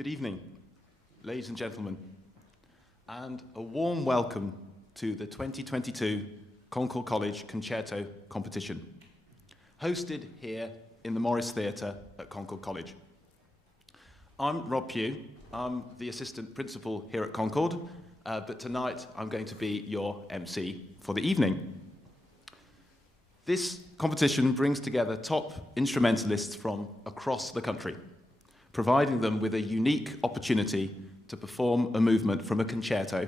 Good evening, ladies and gentlemen, and a warm welcome to the 2022 Concord College Concerto competition, hosted here in the Morris Theatre at Concord College. I'm Rob Pugh. I'm the assistant principal here at Concord, but tonight I'm going to be your MC for the evening. This competition brings together top instrumentalists from across the country, providing them with a unique opportunity to perform a movement from a concerto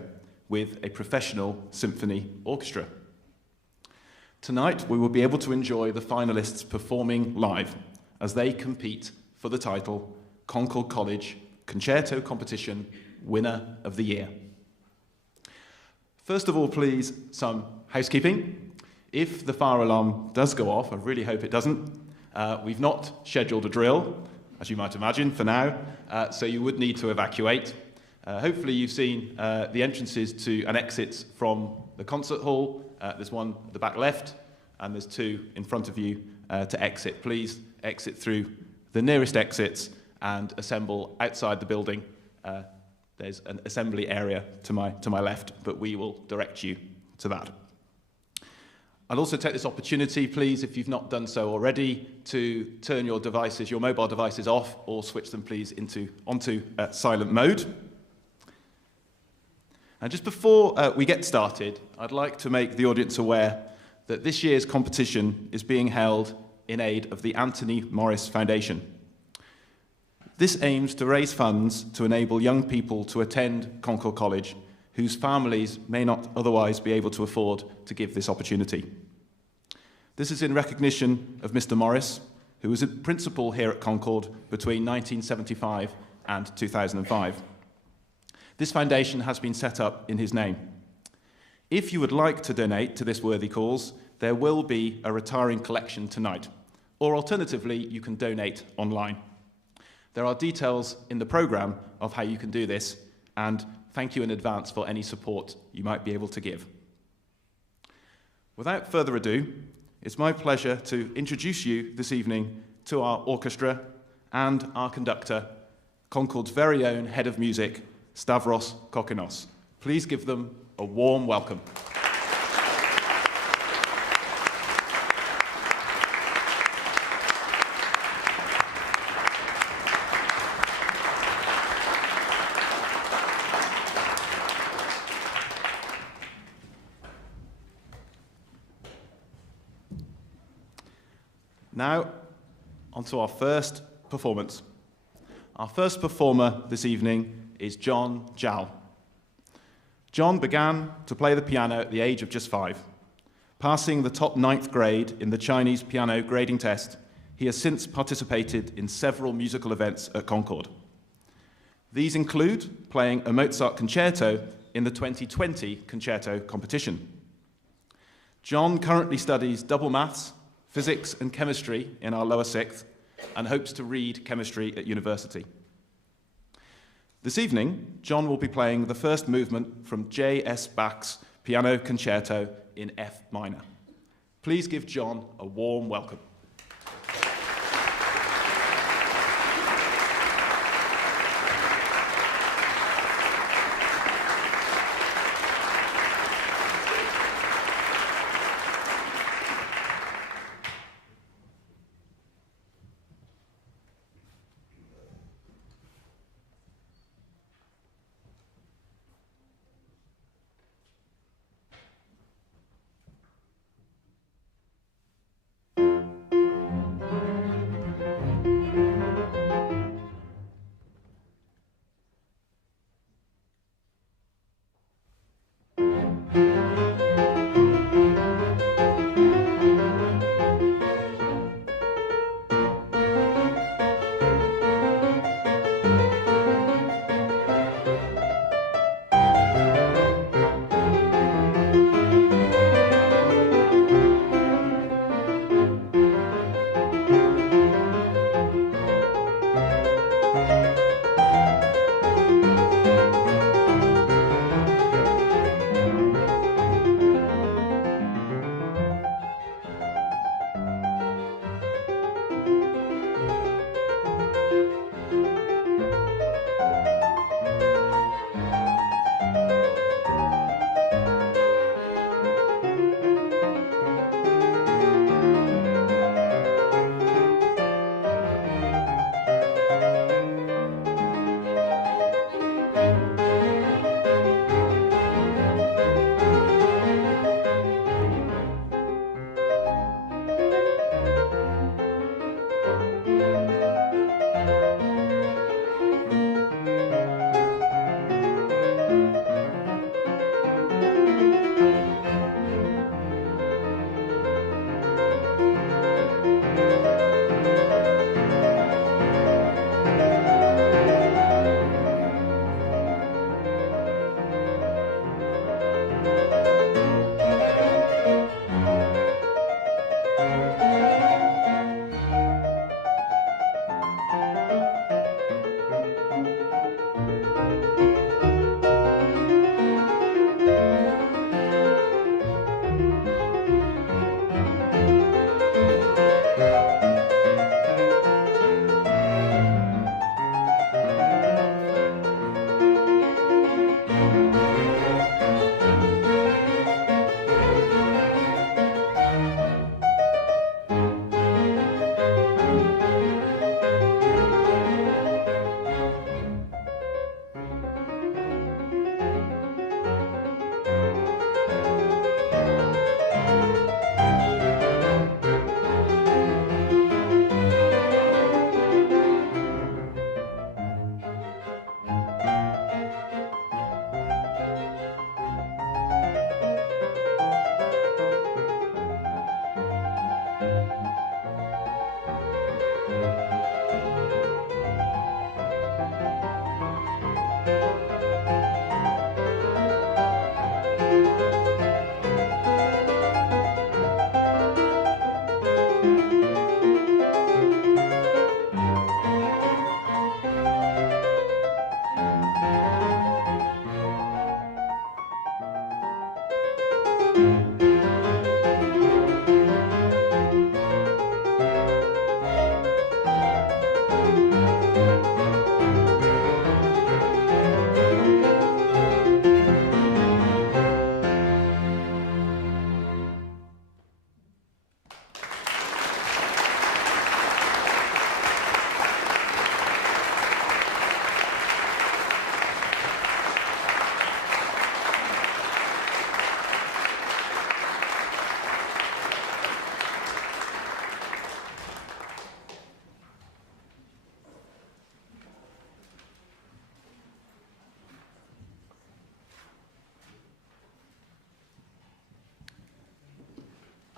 with a professional symphony orchestra. Tonight, we will be able to enjoy the finalists performing live as they compete for the title Concord College Concerto Competition Winner of the Year. First of all, please, some housekeeping. If the fire alarm does go off, I really hope it doesn't, we've not scheduled a drill, as you might imagine, for now, so you would need to evacuate. Hopefully you've seen the entrances to and exits from the concert hall. There's one at the back left, and there's two in front of you to exit. Please exit through the nearest exits and assemble outside the building. There's an assembly area to my left, but we will direct you to that. I'll also take this opportunity, please, if you've not done so already, to turn your devices, your mobile devices off, or switch them, please, onto silent mode. And just before we get started, I'd like to make the audience aware that this year's competition is being held in aid of the Anthony Morris Foundation. This aims to raise funds to enable young people to attend Concord College whose families may not otherwise be able to afford to give this opportunity. This is in recognition of Mr. Morris, who was a principal here at Concord between 1975 and 2005. This foundation has been set up in his name. If you would like to donate to this worthy cause, there will be a retiring collection tonight, or alternatively, you can donate online. There are details in the programme of how you can do this, and thank you in advance for any support you might be able to give. Without further ado, it's my pleasure to introduce you this evening to our orchestra and our conductor, Concord's very own head of music, Stavros Kokkinos. Please give them a warm welcome. Now, on to our first performance. Our first performer this evening is Zhao. John began to play the piano at the age of just 5. Passing the top 9th grade in the Chinese piano grading test, he has since participated in several musical events at Concord. These include playing a Mozart concerto in the 2020 concerto competition. John currently studies double maths, physics and chemistry in our lower 6th, and hopes to read chemistry at university. This evening, John will be playing the first movement from J.S.Bach's Piano Concerto in F minor. Please give John a warm welcome.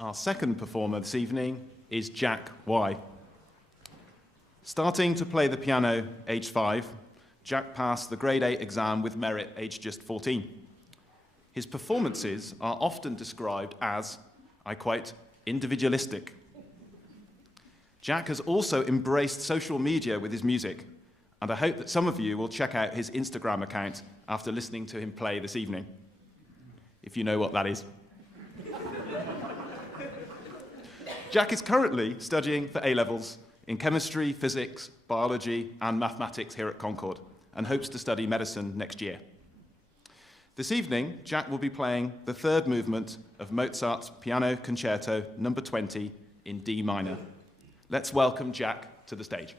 Our second performer this evening is Jack Wai. Starting to play the piano aged 5, Jack passed the grade 8 exam with merit aged just 14. His performances are often described as, I quote, individualistic. Jack has also embraced social media with his music, and I hope that some of you will check out his Instagram account after listening to him play this evening, if you know what that is. Jack is currently studying for A-levels in chemistry, physics, biology, and mathematics here at Concord, and hopes to study medicine next year. This evening, Jack will be playing the third movement of Mozart's Piano Concerto No. 20 in D minor. Let's welcome Jack to the stage.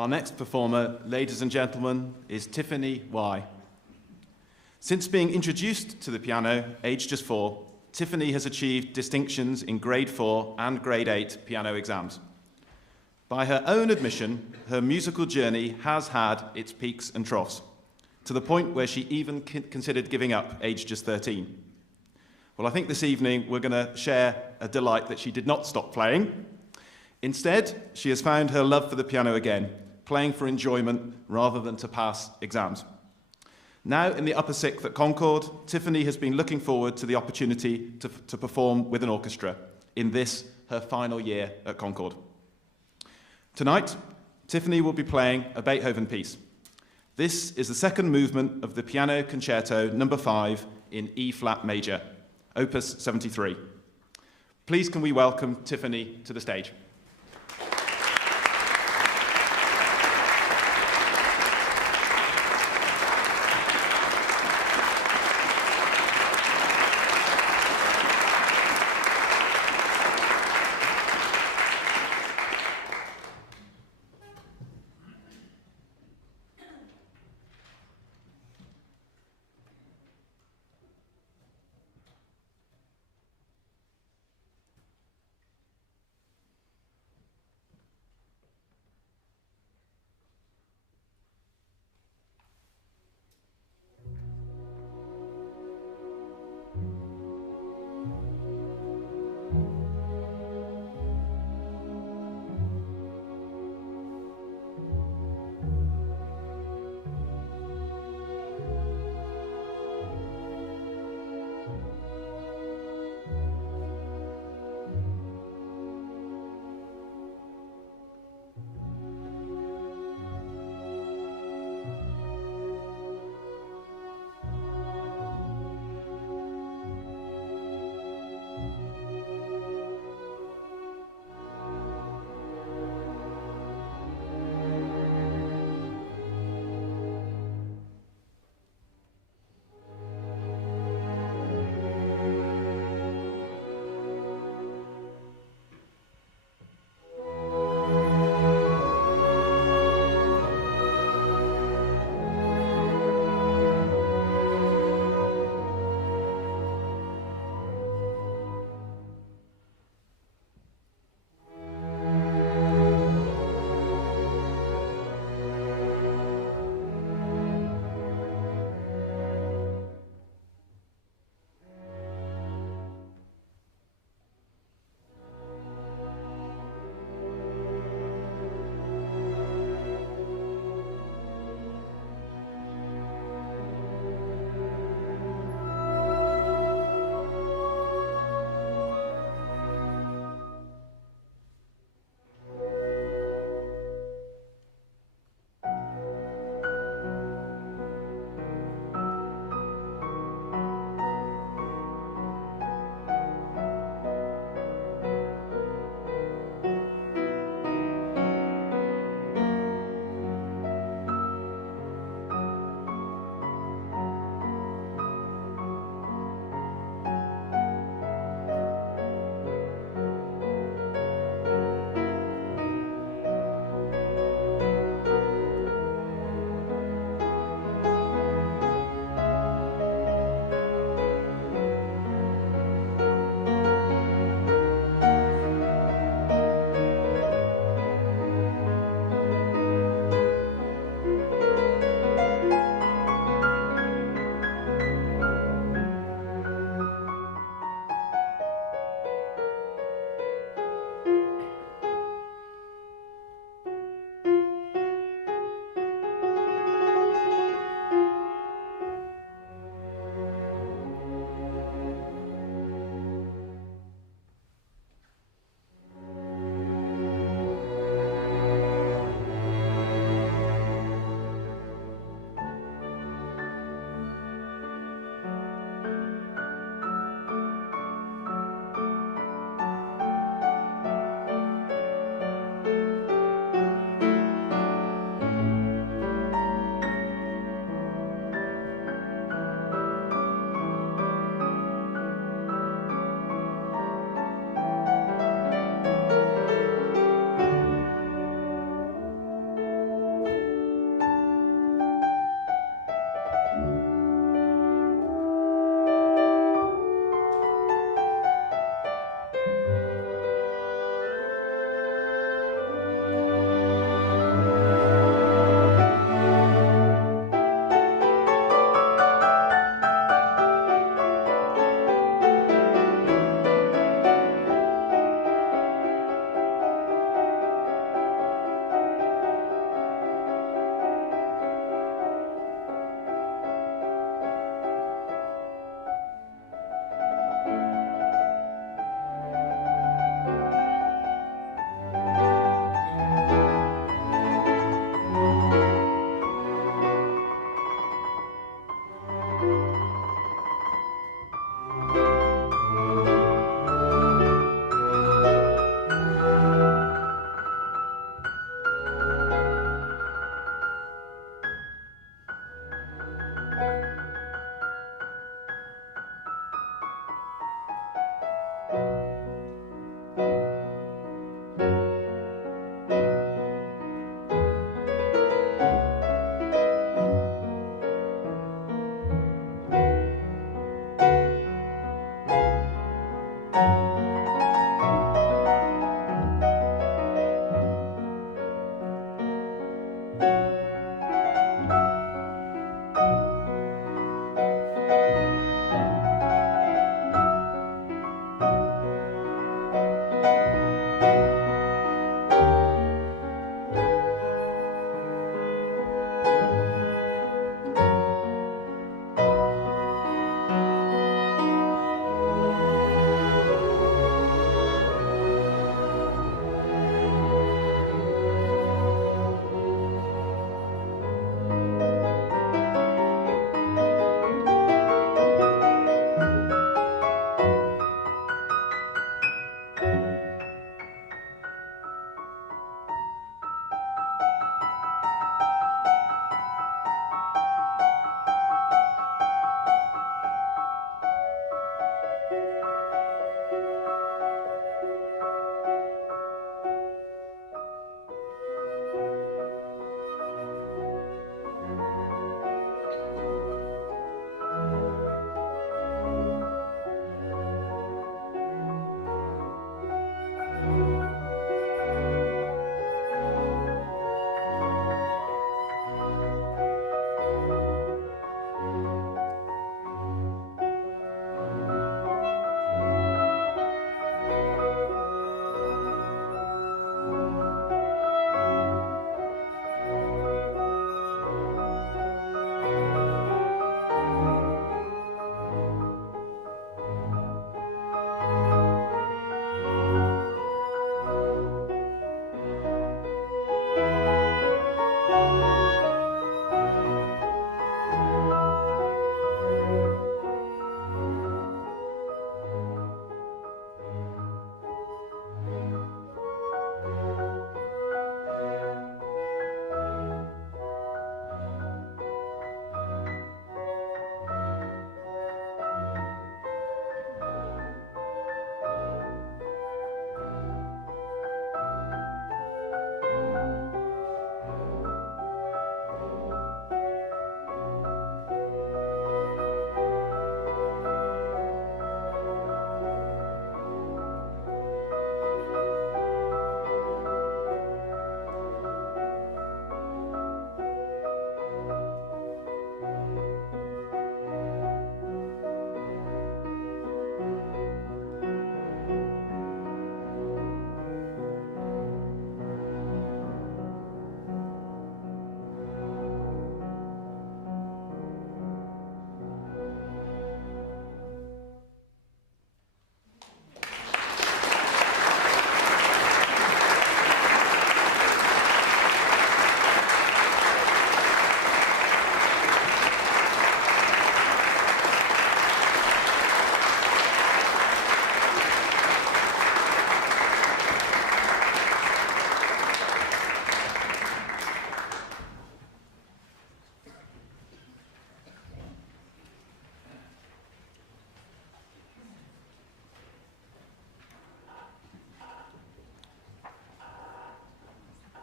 Our next performer, ladies and gentlemen, is Tiffany Wai. Since being introduced to the piano, aged just 4, Tiffany has achieved distinctions in grade 4 and grade 8 piano exams. By her own admission, her musical journey has had its peaks and troughs, to the point where she even considered giving up, aged just 13. Well, I think this evening we're going to share a delight that she did not stop playing. Instead, she has found her love for the piano again, playing for enjoyment rather than to pass exams. Now in the upper sixth at Concord, Tiffany has been looking forward to the opportunity to perform with an orchestra in this, her final year at Concord. Tonight, Tiffany will be playing a Beethoven piece. This is the second movement of the Piano Concerto No. 5 in E-flat major, opus 73. Please can we welcome Tiffany to the stage.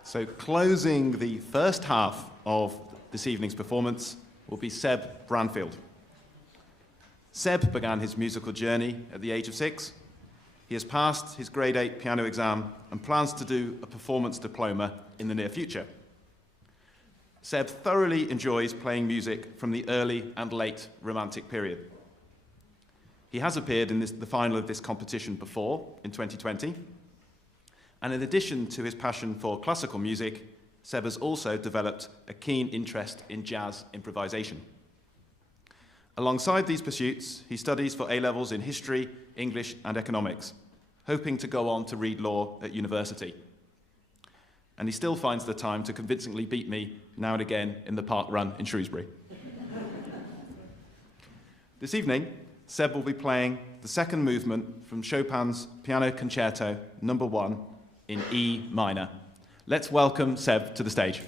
So closing the first half of this evening's performance will be Seb Branfield. Seb began his musical journey at the age of 6. He has passed his grade 8 piano exam and plans to do a performance diploma in the near future. Seb thoroughly enjoys playing music from the early and late Romantic period. He has appeared in the final of this competition before, in 2020. And in addition to his passion for classical music, Seb has also developed a keen interest in jazz improvisation. Alongside these pursuits, he studies for A-levels in history, English, and economics, hoping to go on to read law at university. And he still finds the time to convincingly beat me now and again in the park run in Shrewsbury. This evening, Seb will be playing the second movement from Chopin's Piano Concerto No. 1 in E minor. Let's welcome Seb to the stage.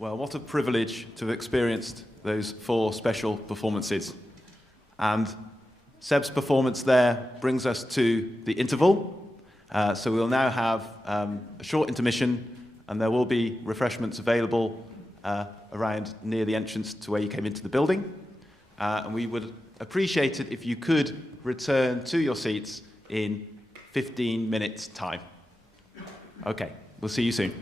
Well, what a privilege to have experienced those 4 special performances. And Seb's performance there brings us to the interval. So we'll now have a short intermission, and there will be refreshments available around near the entrance to where you came into the building. And we would appreciate it if you could return to your seats in 15 minutes' time. Okay, we'll see you soon.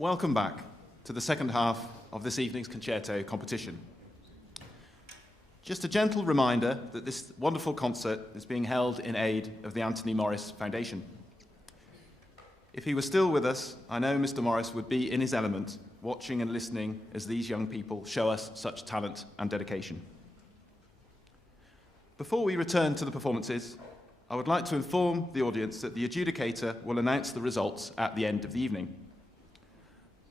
Welcome back to the second half of this evening's concerto competition. Just a gentle reminder that this wonderful concert is being held in aid of the Anthony Morris Foundation. If he were still with us, I know Mr. Morris would be in his element, watching and listening as these young people show us such talent and dedication. Before we return to the performances, I would like to inform the audience that the adjudicator will announce the results at the end of the evening.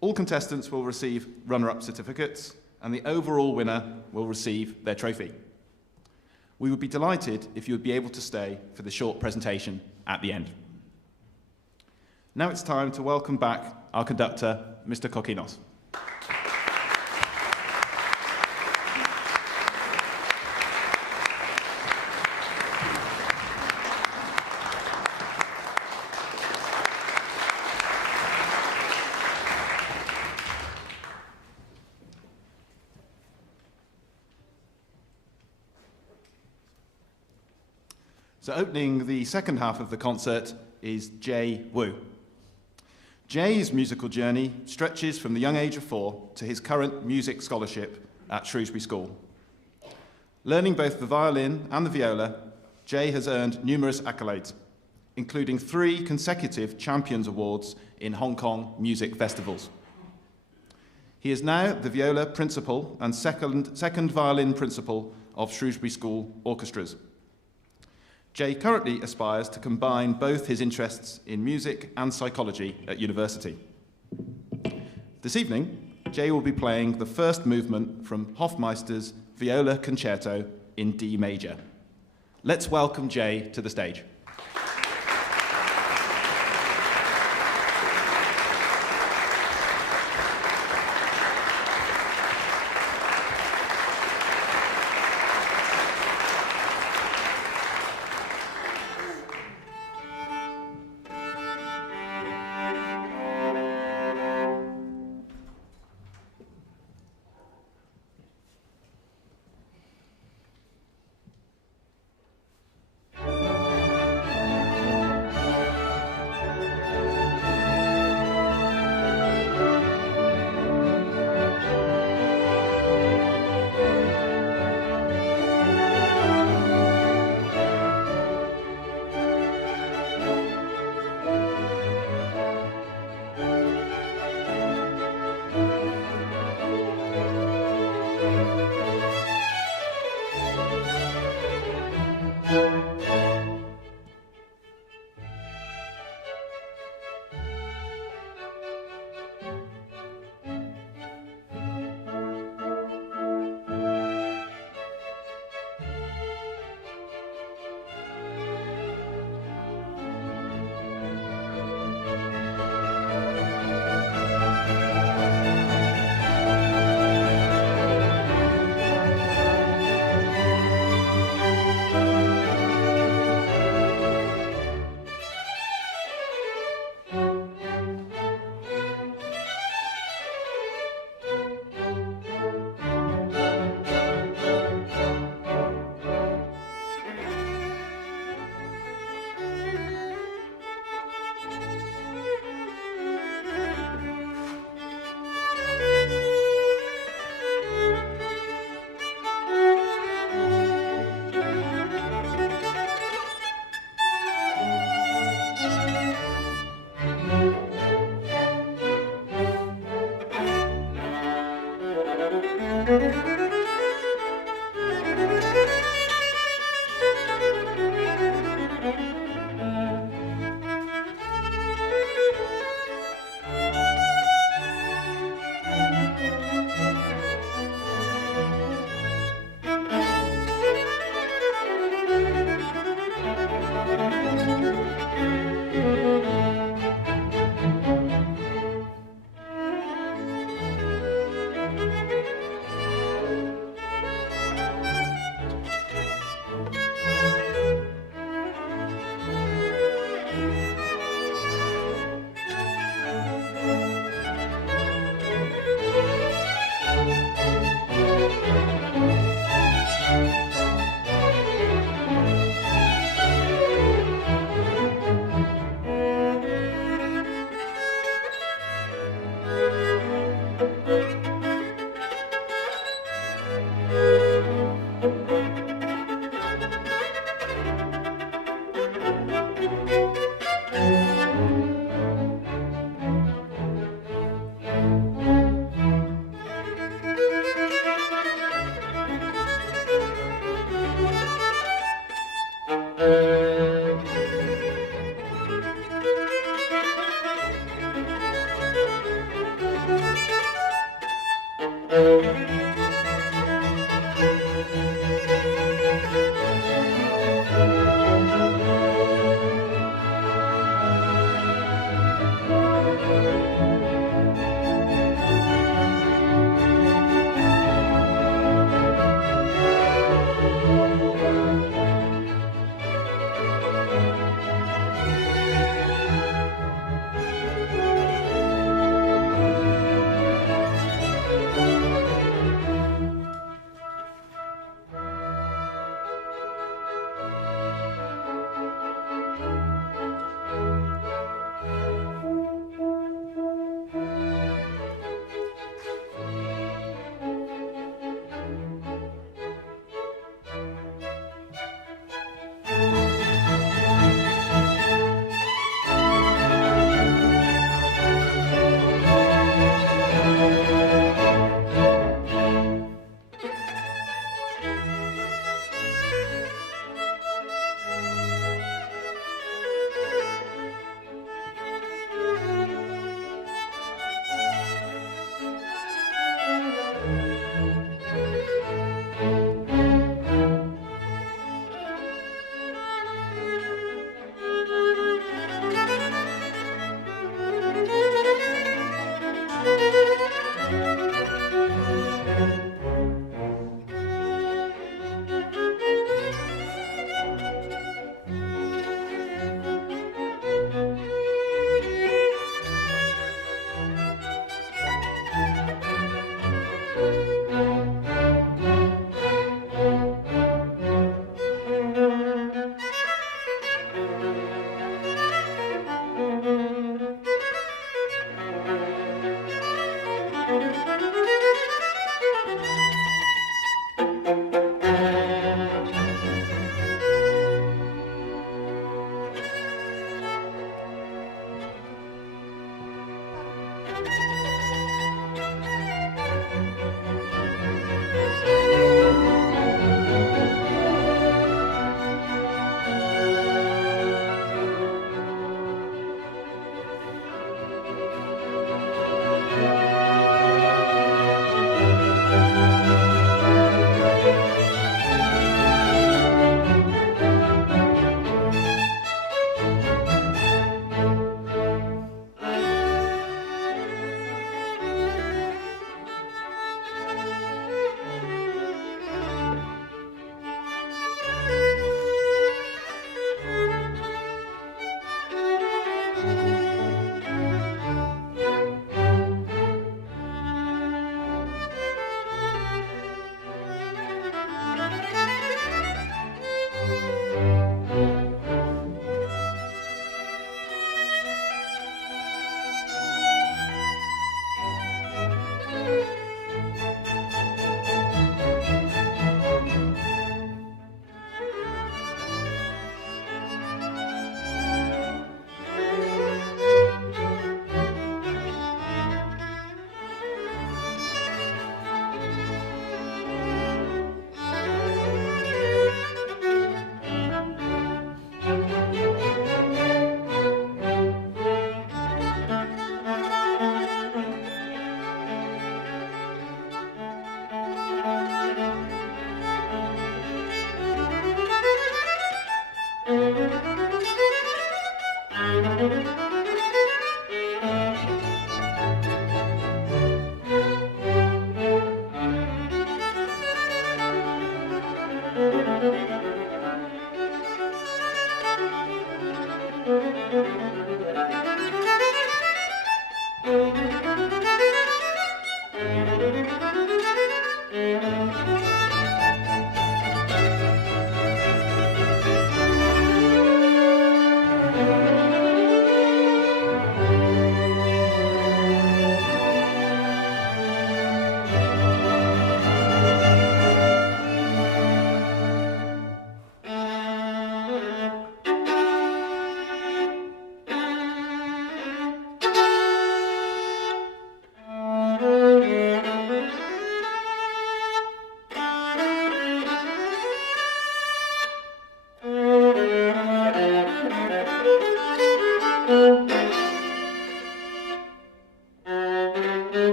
All contestants will receive runner-up certificates, and the overall winner will receive their trophy. We would be delighted if you would be able to stay for the short presentation at the end. Now it's time to welcome back our conductor, Mr. Kokkinos. So opening the second half of the concert is J. Wu. Jay's musical journey stretches from the young age of 4 to his current music scholarship at Shrewsbury School. Learning both the violin and the viola, Jay has earned numerous accolades, including 3 consecutive Champions Awards in Hong Kong music festivals. He is now the viola principal and second violin principal of Shrewsbury School orchestras. Jay currently aspires to combine both his interests in music and psychology at university. This evening, Jay will be playing the first movement from Hoffmeister's Viola Concerto in D major. Let's welcome Jay to the stage.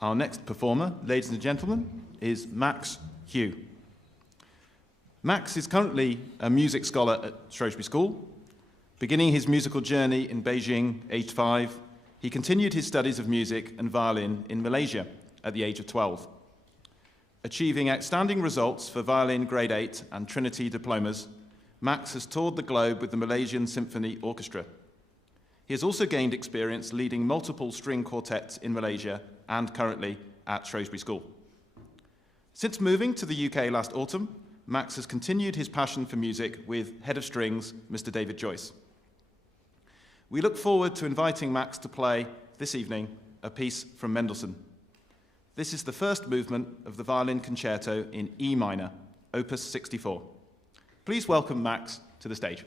Our next performer, ladies and gentlemen, is Max Pugh. Max is currently a music scholar at Shrewsbury School. Beginning his musical journey in Beijing, aged 5, he continued his studies of music and violin in Malaysia at the age of 12. Achieving outstanding results for violin grade 8 and Trinity diplomas, Max has toured the globe with the Malaysian Symphony Orchestra. He has also gained experience leading multiple string quartets in Malaysia and currently at Shrewsbury School. Since moving to the UK last autumn, Max has continued his passion for music with head of strings, Mr. David Joyce. We look forward to inviting Max to play this evening a piece from Mendelssohn. This is the first movement of the Violin Concerto in E minor, opus 64. Please welcome Max to the stage.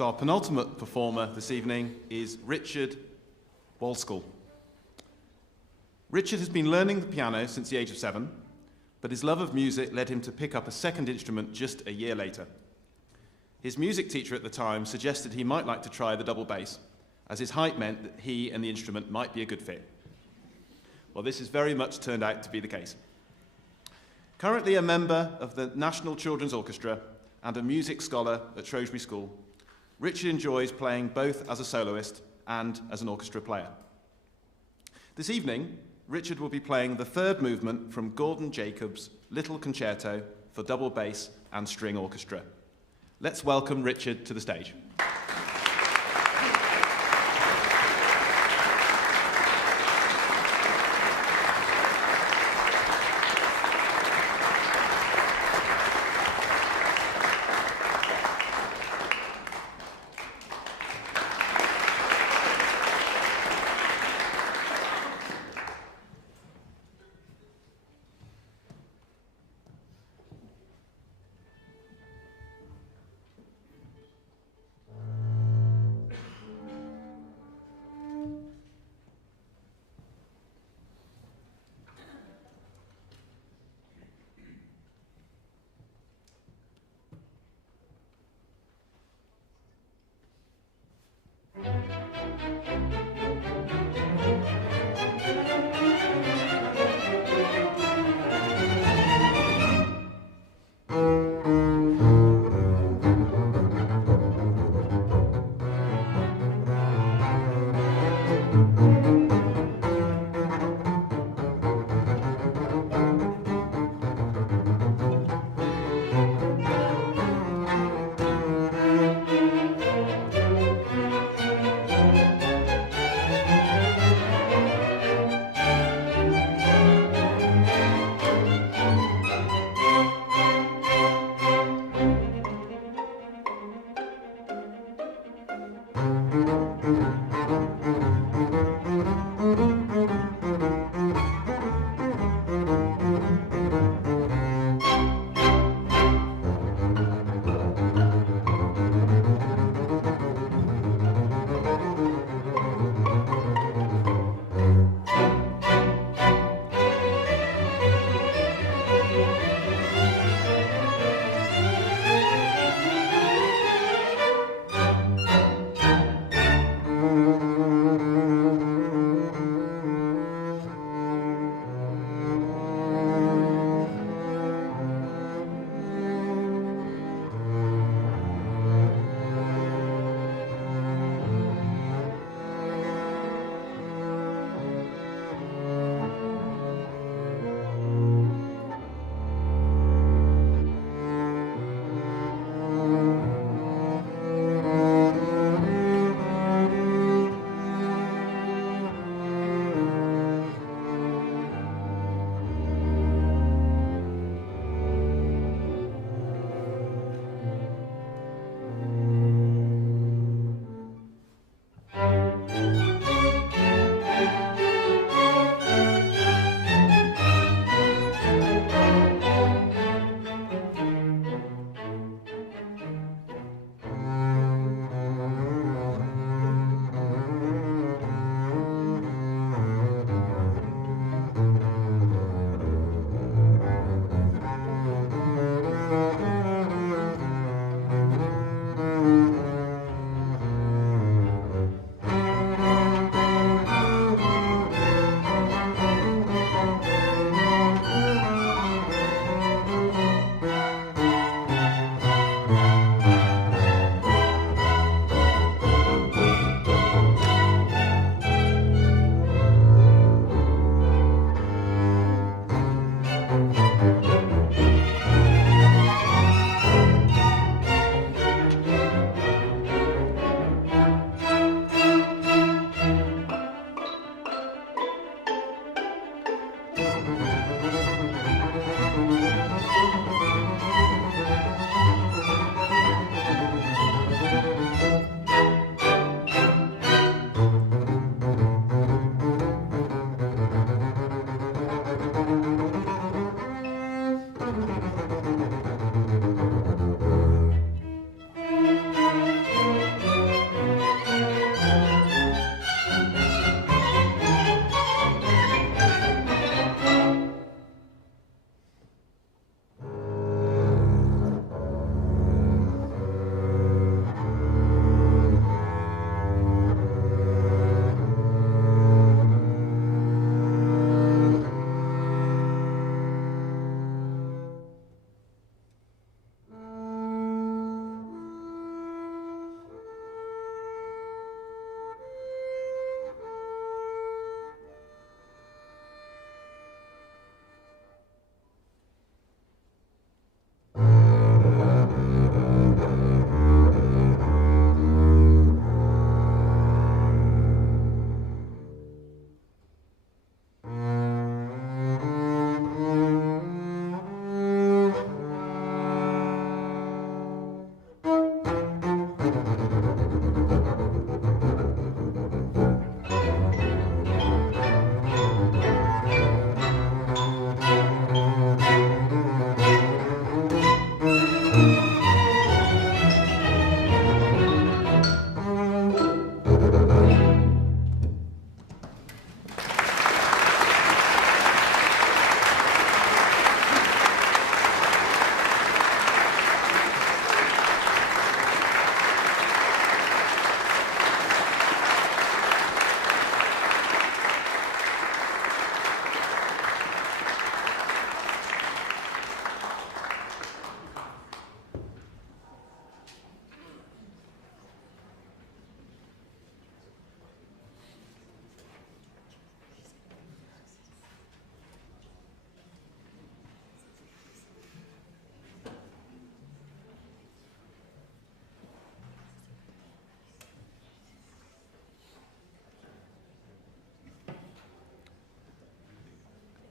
So our penultimate performer this evening is Richard Wolskel. Richard has been learning the piano since the age of 7, but his love of music led him to pick up a second instrument just a year later. His music teacher at the time suggested he might like to try the double bass, as his height meant that he and the instrument might be a good fit. Well, this has very much turned out to be the case. Currently a member of the National Children's Orchestra and a music scholar at Shrewsbury School, Richard enjoys playing both as a soloist and as an orchestra player. This evening, Richard will be playing the third movement from Gordon Jacob's Little Concerto for double bass and string orchestra. Let's welcome Richard to the stage.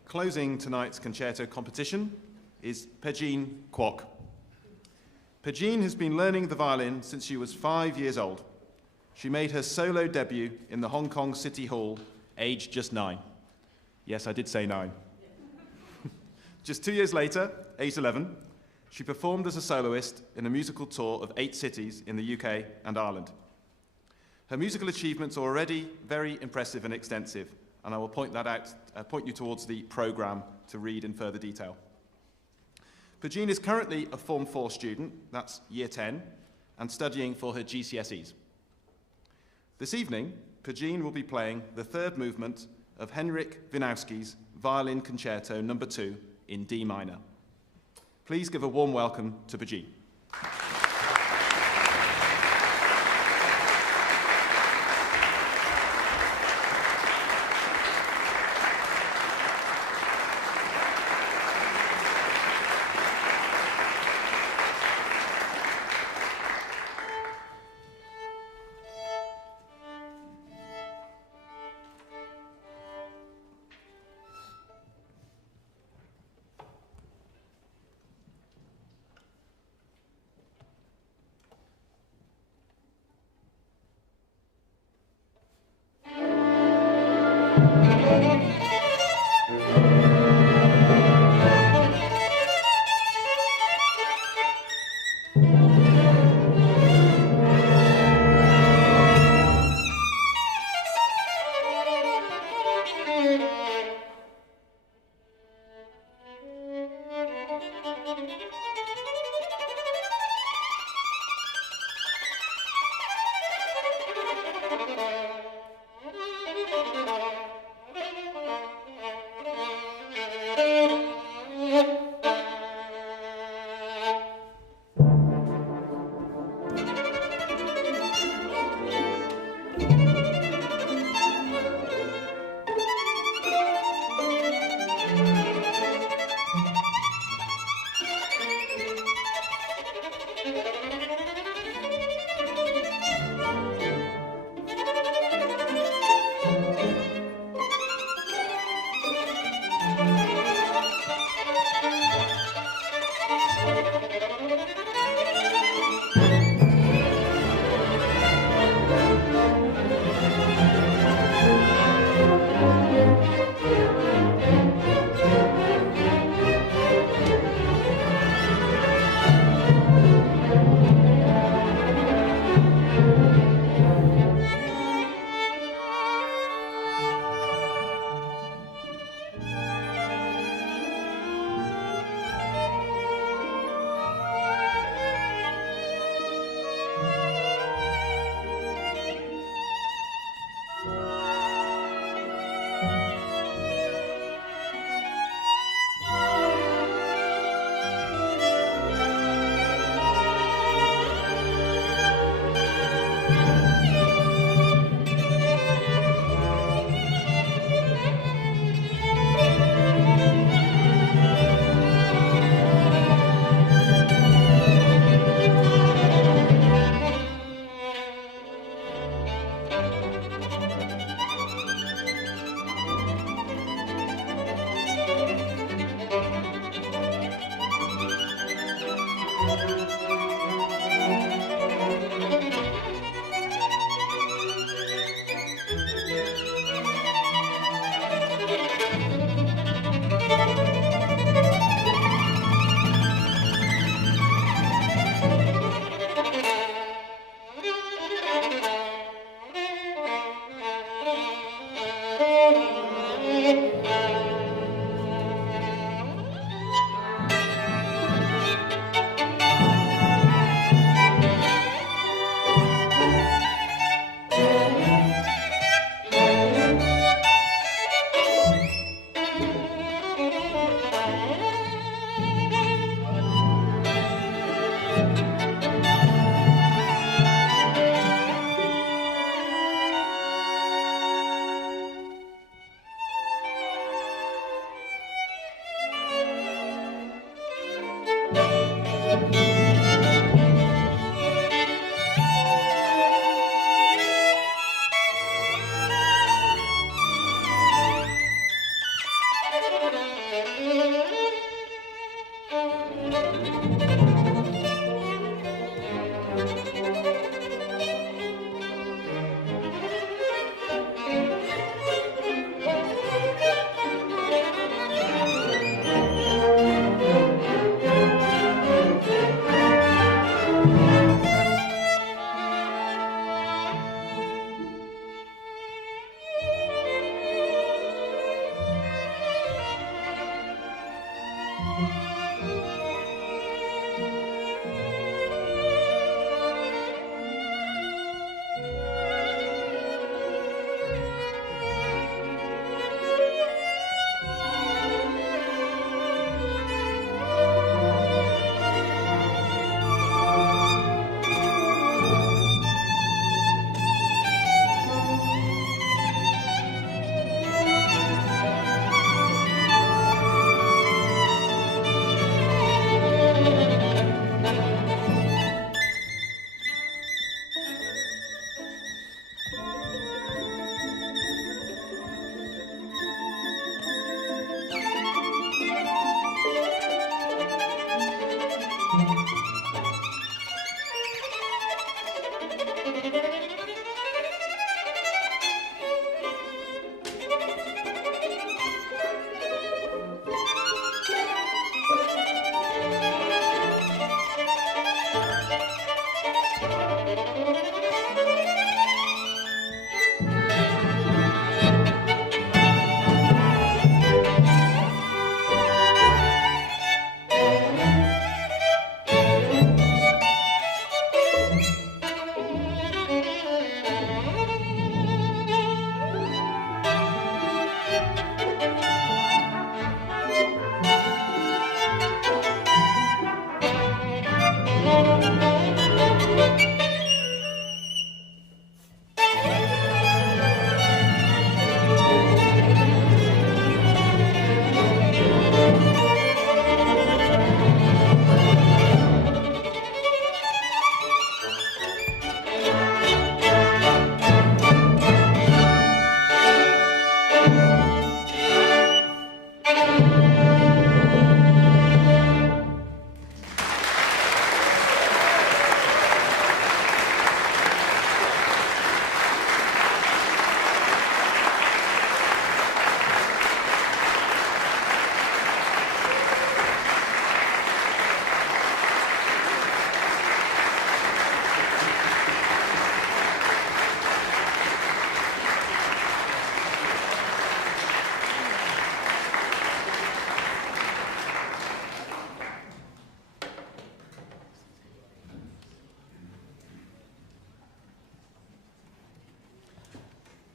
Closing tonight's concerto competition is Pegeen Kwok. Pegeen has been learning the violin since she was 5 years old. She made her solo debut in the Hong Kong City Hall, aged just 9. Yes, I did say 9. Just 2 years later, age 11, she performed as a soloist in a musical tour of 8 cities in the UK and Ireland. Her musical achievements are already very impressive and extensive, and I will point you towards the programme to read in further detail. Pegeen is currently a Form 4 student, that's Year 10, and studying for her GCSEs. This evening, Pegeen will be playing the 3rd movement of H.Wieniawski's Violin Concerto No. 2 in D minor. Please give a warm welcome to Pegeen.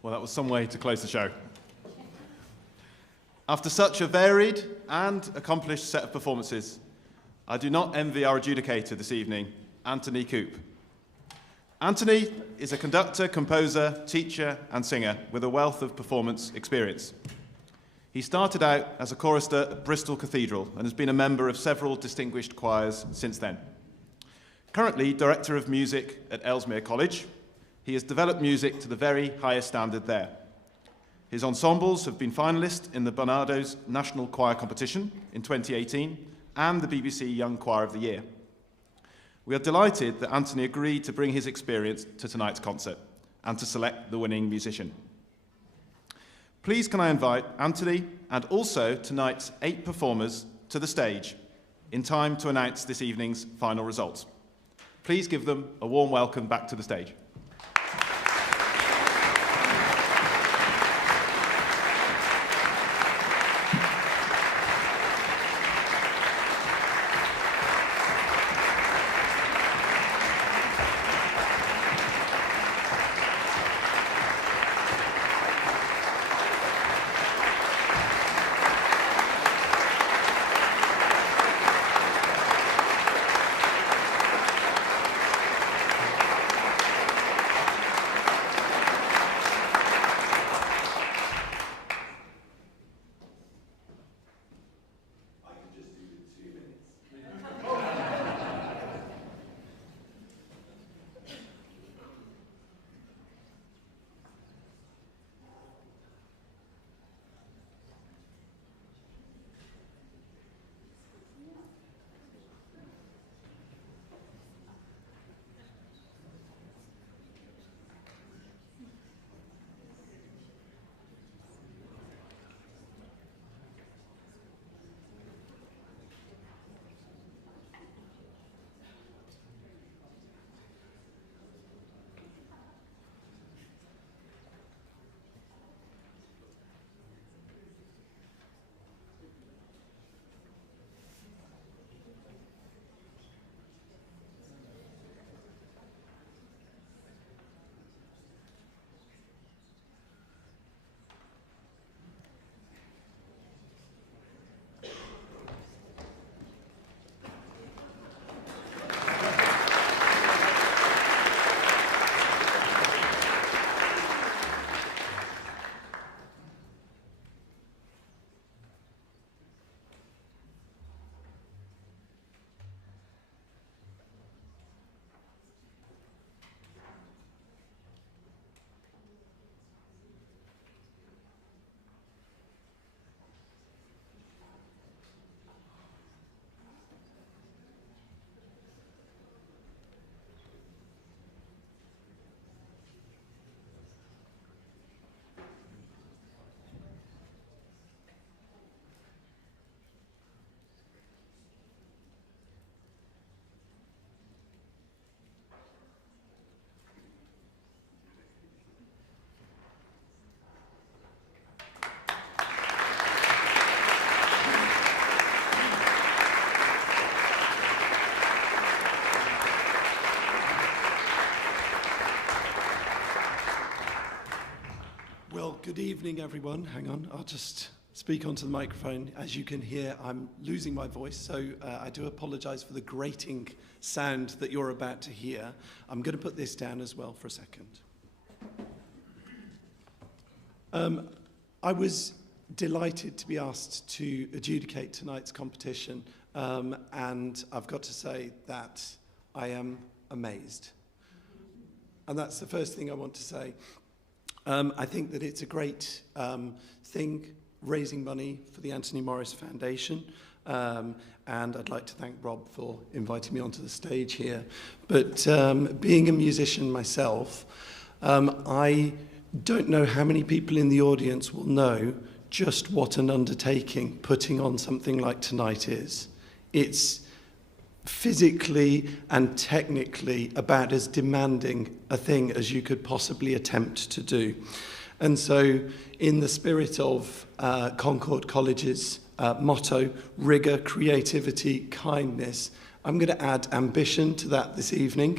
Well, that was some way to close the show. After such a varied and accomplished set of performances, I do not envy our adjudicator this evening, Anthony Coupe. Anthony is a conductor, composer, teacher, and singer with a wealth of performance experience. He started out as a chorister at Bristol Cathedral and has been a member of several distinguished choirs since then. Currently Director of Music at Ellesmere College, he has developed music to the very highest standard there. His ensembles have been finalists in the Barnardo's National Choir Competition in 2018 and the BBC Young Choir of the Year. We are delighted that Anthony agreed to bring his experience to tonight's concert and to select the winning musician. Please can I invite Anthony and also tonight's 8 performers to the stage in time to announce this evening's final results. Please give them a warm welcome back to the stage. Well, good evening, everyone. Hang on, I'll just speak onto the microphone. As you can hear, I'm losing my voice, so I do apologize for the grating sound that you're about to hear. I'm going to put this down as well for a second. I was delighted to be asked to adjudicate tonight's competition, and I've got to say that I am amazed. And that's the first thing I want to say. I think that it's a great thing, raising money for the Anthony Morris Foundation, and I'd like to thank Rob for inviting me onto the stage here. But being a musician myself, I don't know how many people in the audience will know just what an undertaking putting on something like tonight is. It's physically and technically about as demanding a thing as you could possibly attempt to do. And so in the spirit of Concord College's motto, rigor, creativity, kindness, I'm going to add ambition to that this evening.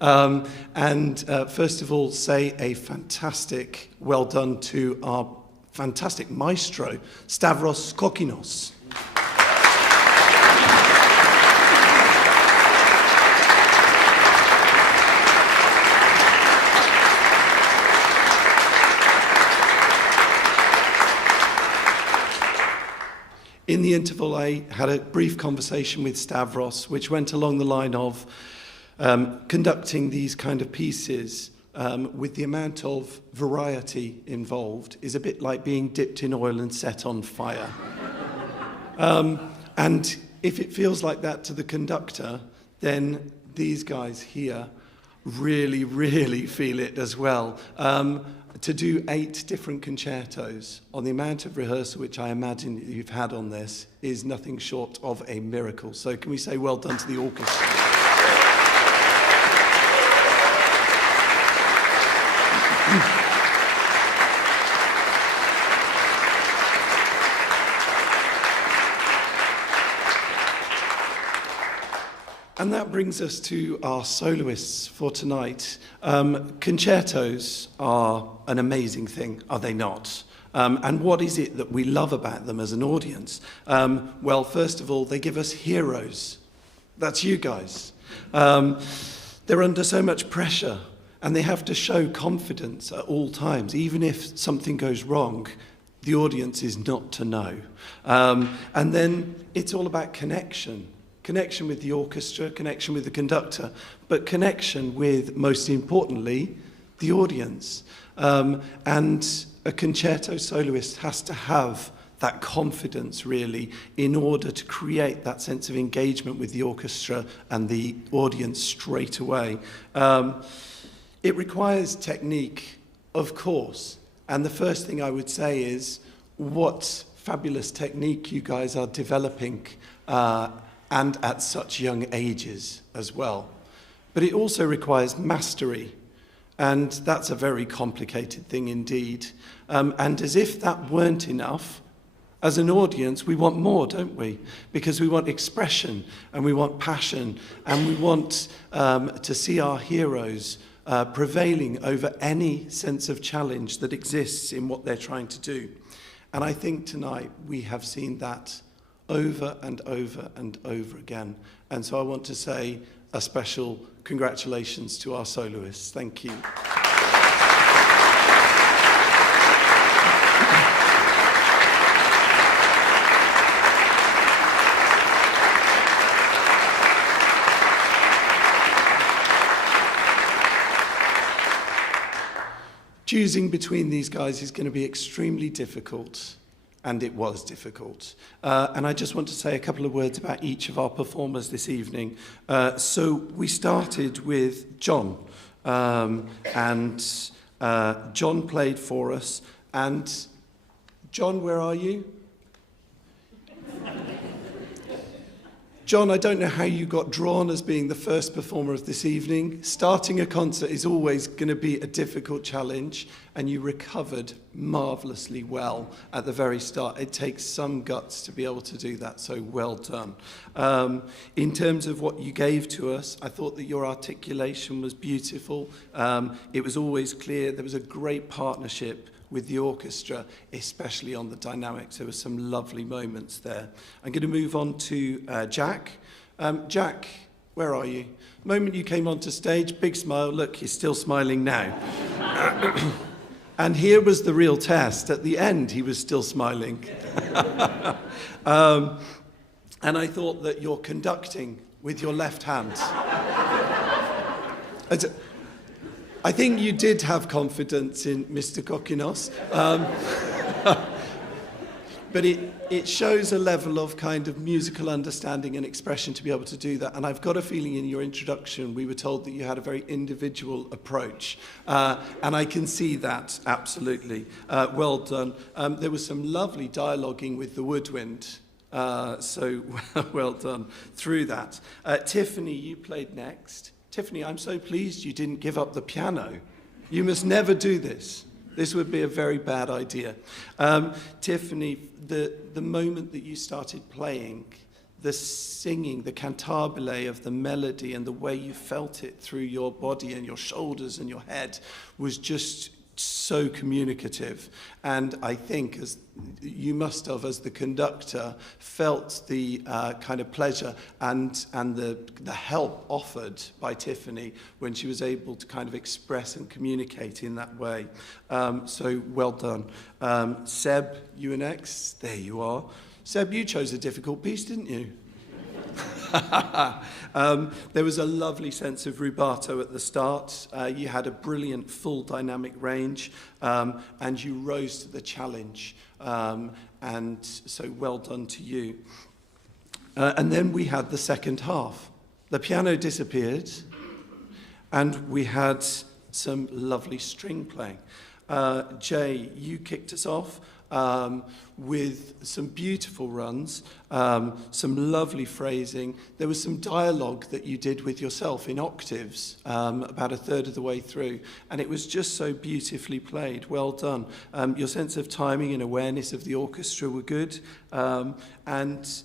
First of all, say a fantastic well done to our fantastic maestro, Stavros Kokkinos. In the interval, I had a brief conversation with Stavros, which went along the line of conducting these kind of pieces with the amount of variety involved is a bit like being dipped in oil and set on fire. And if it feels like that to the conductor, then these guys here really, really feel it as well. To do 8 different concertos on the amount of rehearsal which I imagine you've had on this is nothing short of a miracle. So can we say well done to the orchestra? And that brings us to our soloists for tonight. Concertos are an amazing thing, are they not? And what is it that we love about them as an audience? Well, first of all, they give us heroes. That's you guys. They're under so much pressure, and they have to show confidence at all times. Even if something goes wrong, the audience is not to know. And then it's all about connection. Connection with the orchestra, connection with the conductor, but connection with, most importantly, the audience. And a concerto soloist has to have that confidence, really, in order to create that sense of engagement with the orchestra and the audience straight away. It requires technique, of course. And the first thing I would say is, what fabulous technique you guys are developing, and at such young ages as well. But it also requires mastery, and that's a very complicated thing indeed. And as if that weren't enough, as an audience, we want more, don't we? Because we want expression, and we want passion, and we want to see our heroes prevailing over any sense of challenge that exists in what they're trying to do. And I think tonight we have seen that over and over and over again. And so I want to say a special congratulations to our soloists. Thank you. Choosing between these guys is going to be extremely difficult. And it was difficult. And I just want to say a couple of words about each of our performers this evening. So we started with John. John played for us. And John, where are you? John, I don't know how you got drawn as being the first performer of this evening. Starting a concert is always going to be a difficult challenge, and you recovered marvellously well at the very start. It takes some guts to be able to do that, so well done. In terms of what you gave to us, I thought that your articulation was beautiful. It was always clear. There was a great partnership with the orchestra, especially on the dynamics. There were some lovely moments there. I'm going to move on to Jack. Jack, where are you? The moment you came onto stage, big smile. Look, he's still smiling now. And here was the real test. At the end, he was still smiling. And I thought that your conducting with your left hand. I think you did have confidence in Mr. Kokkinos, but it shows a level of kind of musical understanding and expression to be able to do that. And I've got a feeling in your introduction we were told that you had a very individual approach, and I can see that absolutely. Well done. There was some lovely dialoguing with the woodwind. So well done through that. Tiffany, you played next. Tiffany, I'm so pleased you didn't give up the piano. You must never do this. This would be a very bad idea. Tiffany, the moment that you started playing, the singing, the cantabile of the melody and the way you felt it through your body and your shoulders and your head was just so communicative. And I think, as you must have, as the conductor, felt the kind of pleasure and the help offered by Tiffany when she was able to kind of express and communicate in that way. So well done. Seb, you are next. There you are. Seb, you chose a difficult piece, didn't you? There was a lovely sense of rubato at the start. You had a brilliant full dynamic range, and you rose to the challenge. And so well done to you. And then we had the second half. The piano disappeared, and we had some lovely string playing. Jay, you kicked us off with some beautiful runs, some lovely phrasing. There was some dialogue that you did with yourself in octaves about a third of the way through, and it was just so beautifully played. Well done. Your sense of timing and awareness of the orchestra were good, and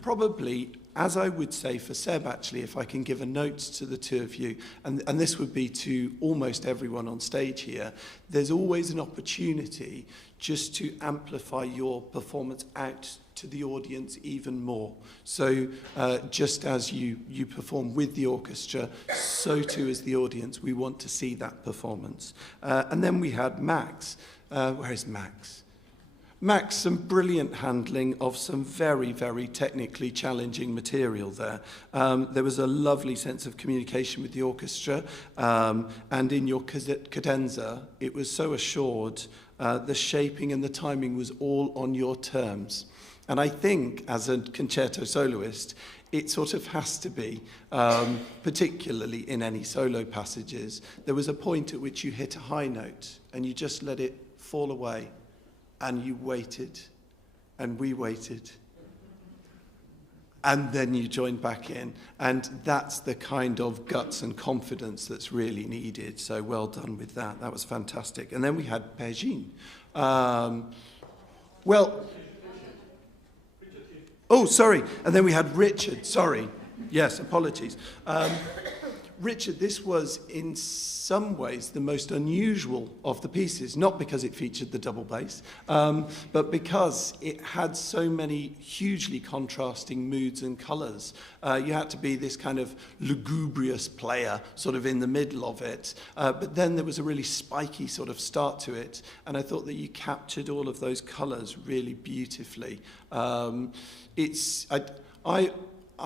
probably, as I would say for Seb, actually, if I can give a note to the two of you, and this would be to almost everyone on stage here, there's always an opportunity just to amplify your performance out to the audience even more. So just as you perform with the orchestra, so too as the audience, we want to see that performance. And then we had Max. Where is Max? Max, some brilliant handling of some very, very technically challenging material there. There was a lovely sense of communication with the orchestra, and in your cadenza, it was so assured. The shaping and the timing was all on your terms. And I think, as a concerto soloist, it sort of has to be, particularly in any solo passages. There was a point at which you hit a high note, and you just let it fall away. And you waited, and we waited, and then you joined back in. And that's the kind of guts and confidence that's really needed. So well done with that. That was fantastic. And then we had Pegeen. Sorry. And then we had Richard. Sorry. Yes, apologies. Richard, this was in some ways the most unusual of the pieces, not because it featured the double bass, but because it had so many hugely contrasting moods and colours. You had to be this kind of lugubrious player sort of in the middle of it, but then there was a really spiky sort of start to it, and I thought that you captured all of those colours really beautifully. I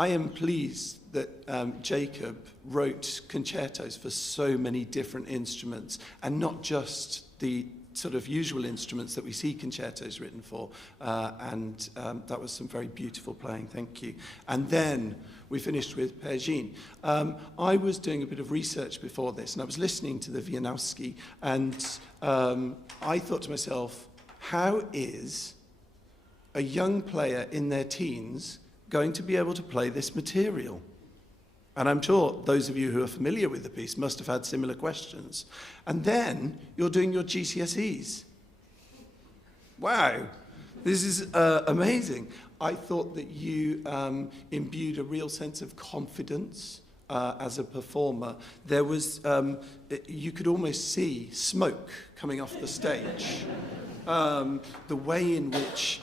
am pleased that Jacob wrote concertos for so many different instruments, and not just the sort of usual instruments that we see concertos written for, and that was some very beautiful playing, thank you. And then we finished with Pegeen. I was doing a bit of research before this, and I was listening to the Wieniawski, and I thought to myself, how is a young player in their teens going to be able to play this material? And I'm sure those of you who are familiar with the piece must have had similar questions. And then you're doing your GCSEs. Wow, this is amazing. I thought that you imbued a real sense of confidence as a performer. There was, you could almost see smoke coming off the stage. The way in which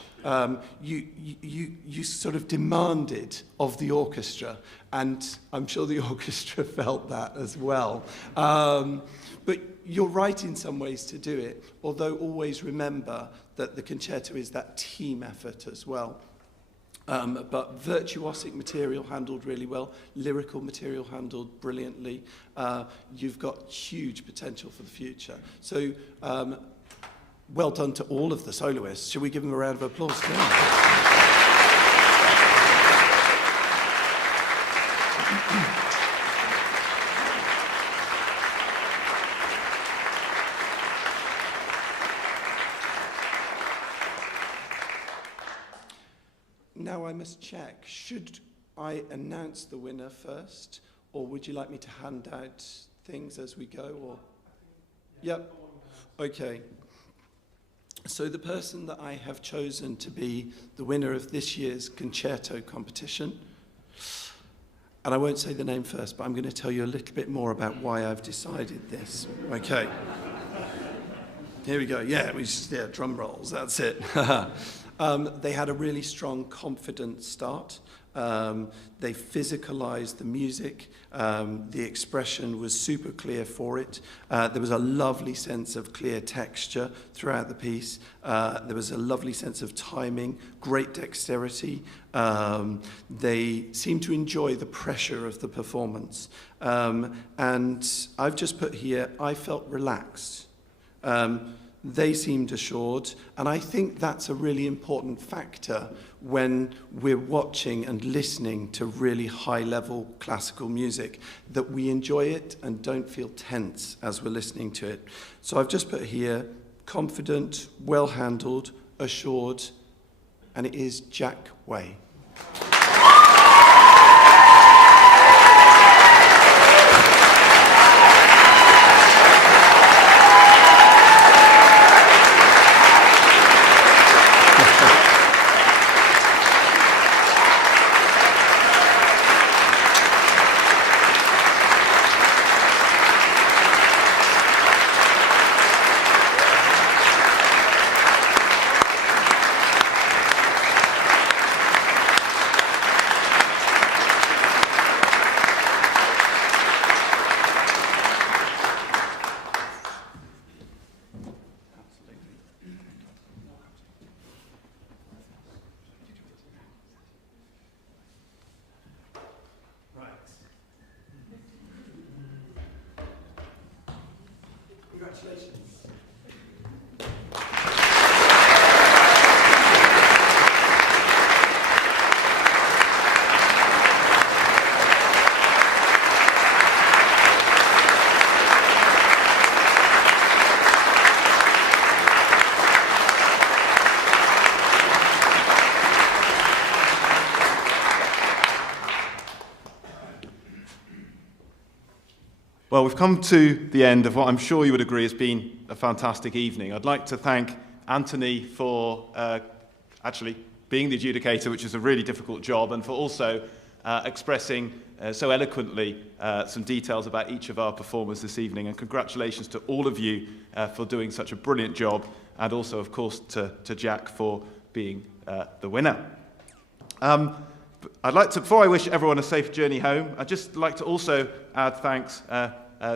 you sort of demanded of the orchestra, and I'm sure the orchestra felt that as well. But you're right in some ways to do it, although always remember that the concerto is that team effort as well. But virtuosic material handled really well, lyrical material handled brilliantly. You've got huge potential for the future. So well done to all of the soloists. Shall we give them a round of applause? Now I must check. Should I announce the winner first, or would you like me to hand out things as we go? Or yep. Okay. So the person that I have chosen to be the winner of this year's Concerto competition, and I won't say the name first, but I'm going to tell you a little bit more about why I've decided this. Okay. Here we go. Yeah, drum rolls. That's it. They had a really strong, confident start. They physicalized the music. The expression was super clear for it. There was a lovely sense of clear texture throughout the piece. There was a lovely sense of timing, great dexterity. They seemed to enjoy the pressure of the performance. And I've just put here, I felt relaxed. They seemed assured, and I think that's a really important factor when we're watching and listening to really high-level classical music, that we enjoy it and don't feel tense as we're listening to it. So I've just put here, confident, well-handled, assured, and it is Jack Wai. Congratulations. Well, we've come to the end of what I'm sure you would agree has been a fantastic evening. I'd like to thank Anthony for actually being the adjudicator, which is a really difficult job, and for also expressing so eloquently some details about each of our performers this evening. And congratulations to all of you for doing such a brilliant job, and also, of course, to Jack for being the winner. I'd like to, before I wish everyone a safe journey home, I'd just like to also add thanks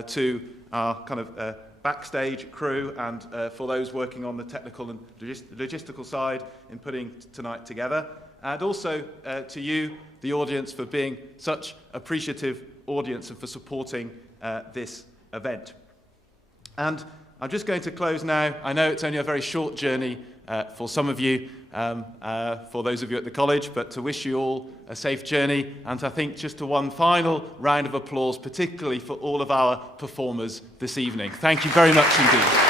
to our kind of backstage crew and for those working on the technical and logistical side in putting tonight together, and also to you, the audience, for being such appreciative audience and for supporting this event. And I'm just going to close now. I know it's only a very short journey for some of you, for those of you at the college, but to wish you all a safe journey, and I think just one final round of applause, particularly for all of our performers this evening. Thank you very much indeed.